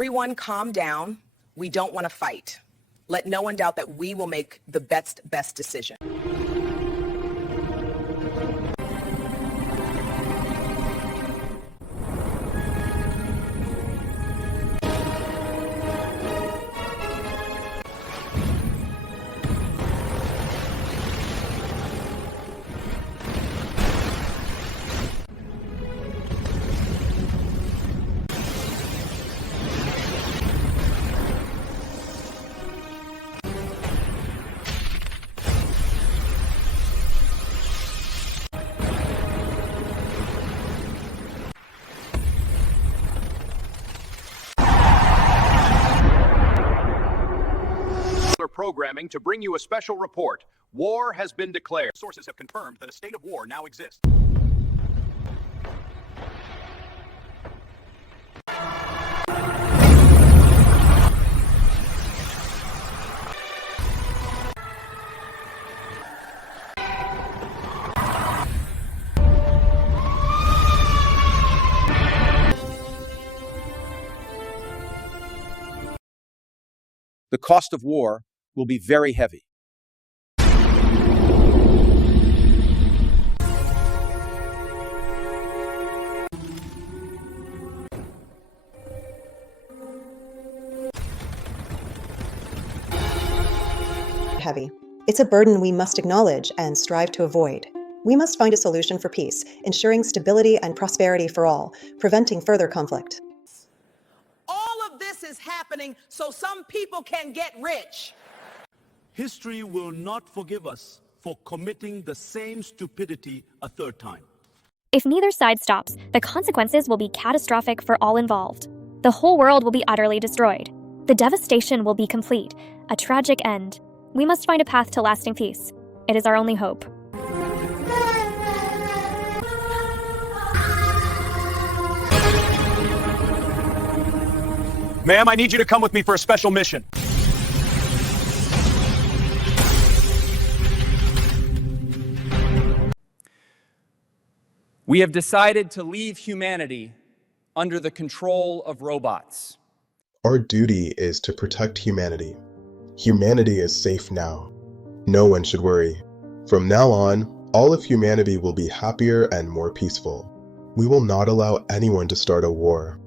Everyone calm down. We don't want to fight. Let no one doubt that we will make the best decision. Programming to bring you a special report. War has been declared. Sources have confirmed that a state of war now exists. The cost of war will be very heavy. Heavy. It's a burden we must acknowledge and strive to avoid. We must find a solution for peace, ensuring stability and prosperity for all, preventing further conflict. All of this is happening so some people can get rich. History will not forgive us for committing the same stupidity a third time. If neither side stops, the consequences will be catastrophic for all involved. The whole world will be utterly destroyed. The devastation will be complete, a tragic end. We must find a path to lasting peace. It is our only hope. Ma'am, I need you to come with me for a special mission. We have decided to leave humanity under the control of robots. Our duty is to protect humanity. Humanity is safe now. No one should worry. From now on, all of humanity will be happier and more peaceful. We will not allow anyone to start a war.